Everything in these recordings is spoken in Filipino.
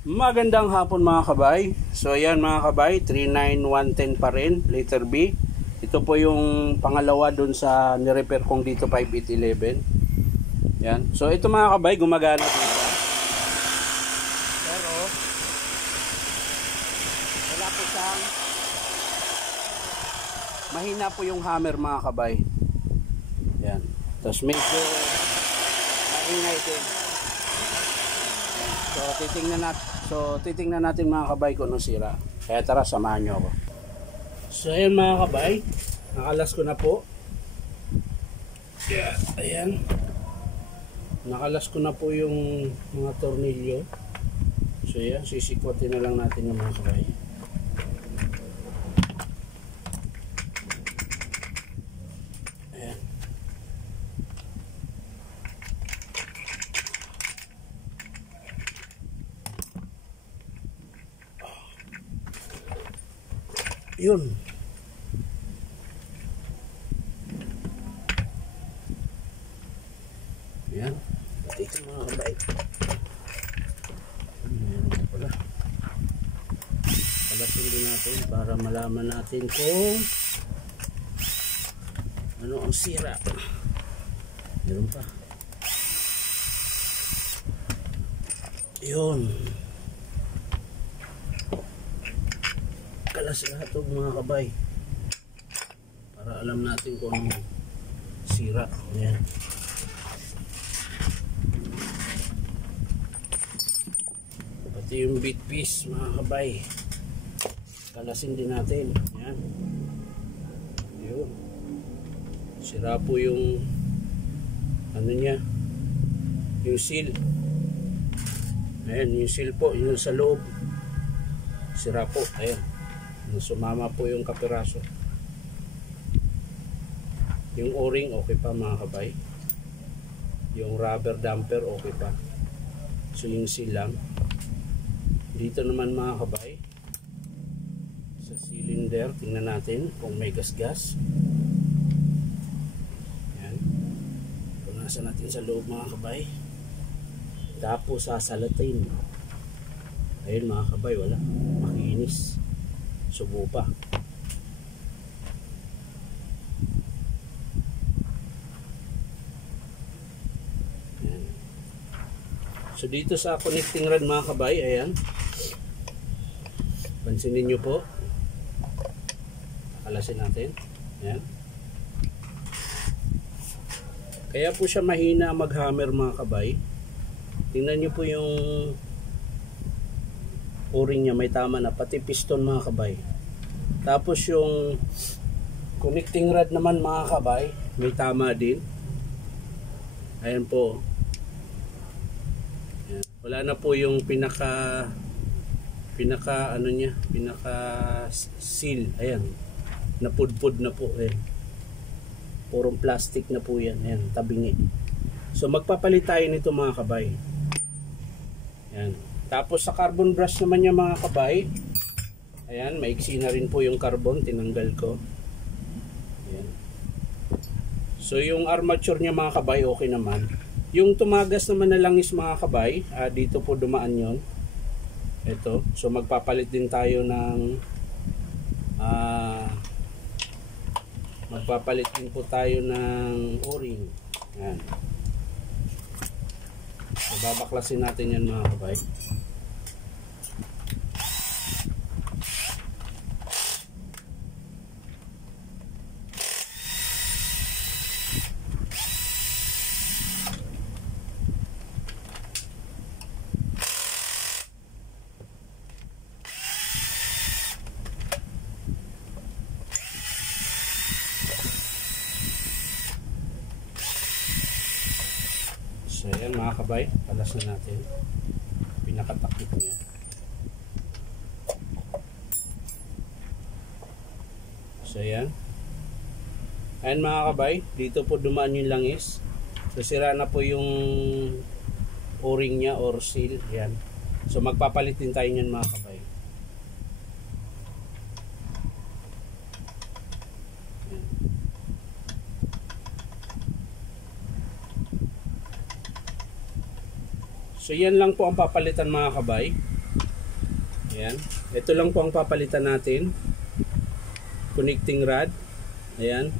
Magandang hapon mga kabay. So ayan mga kabay, 39110 pa rin, letter B. Ito po yung pangalawa dun sa nirepair kong dito 5811. Yan. So ito mga kabay, gumagana dito. Pero wala po siyang mahina po yung hammer mga kabay. Yan. Tapos medyo maingay din. So titingnan natin mga kabay kung anong sira. Kaya tara, samahan nyo ako. So ayan mga kabay, nakalas ko na po. Yeah, ayan. Nakalas ko na po yung mga tornilyo. So ayan, sisikwatin na lang natin yung mga kabay. Ayan. Yun. Ayan. Dito mga kabay. Ayan pala. Palasin din natin para malaman natin kung ano ang sira. Meron pa. Yun. Kalas lahat mga kabay para alam natin kung anong sira. Ayan. Pati yung bit piece mga kabay, kalasin din natin. Ayan. Ayun. Sira po yung ano niya, yung seal. Ayan, yung seal po, yung sa loob sira po. Ayan, sumama po yung kapiraso. Yung o-ring okay pa mga kabay. Yung rubber damper okay pa. So yung seal lang. Dito naman mga kabay, sa cylinder, tingnan natin kung may gas-gas. Yan. Punasan natin sa loob mga kabay. Tapos sasalatin. Ayun mga kabay, wala. Makinis. Subo pa. Ayan. So dito sa connecting rod mga kabay, ayan. Pansinin nyo po. Nakalasin natin. Ayan. Kaya po siya mahina mag-hammer mga kabay. Tingnan nyo po yung o-ring niya, may tama na, pati piston mga kabay. Tapos yung connecting rod naman mga kabay, may tama din. Ayan po. Ayan. Wala na po yung pinaka ano niya, pinaka seal. Ayan, napudpud na po. Ayan. Purong plastic na po yan. Ayan, tabingi. So magpapalit tayo nito mga kabay. Ayan. Tapos sa carbon brush naman niya mga kabay, ayan, maiksi na rin po yung carbon, tinanggal ko. Ayan. So yung armature niya mga kabay, okay naman. Yung tumagas naman na langis mga kabay, dito po dumaan yon. Ito, so magpapalit din tayo ng magpapalit din po tayo ng o-ring. Ayan. So babaklasin natin yan mga kabay. So ayan mga kabay, palas na natin pinakatakip niya. So ayan. Ayan mga kabay, dito po dumaan yung langis. So sira na po yung o-ring niya or seal. Ayan. So magpapalit din tayo niyan mga kabay. So yan lang po ang papalitan mga kabay. Ayan. Ito lang po ang papalitan natin. Connecting rod. Ayan.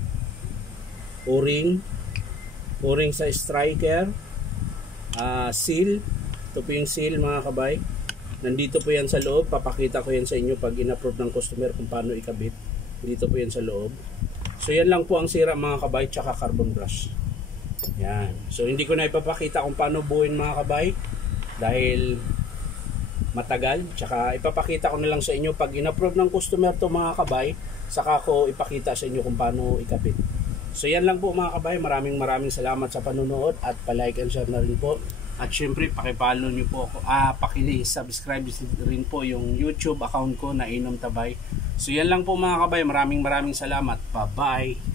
O-ring. O-ring sa striker. Seal. Ito po yung seal mga kabay. Nandito po yan sa loob. Papakita ko yan sa inyo pag in-approve ng customer kung paano ikabit. Dito po yan sa loob. So yan lang po ang sira mga kabay, tsaka carbon brush. Yan. So hindi ko na ipapakita kung paano buuin mga kabay dahil matagal. Tsaka ipapakita ko na lang sa inyo pag in-approve ng customer to mga kabay, saka ko ipakita sa inyo kung paano ikabit. So yan lang po mga kabay. Maraming salamat sa panunood at pa-like and share na rin po. At syempre pakipollow nyo po ako. Pakini-subscribe rin po yung YouTube account ko na Inom Tabay. So yan lang po mga kabay. Maraming salamat. Bye-bye.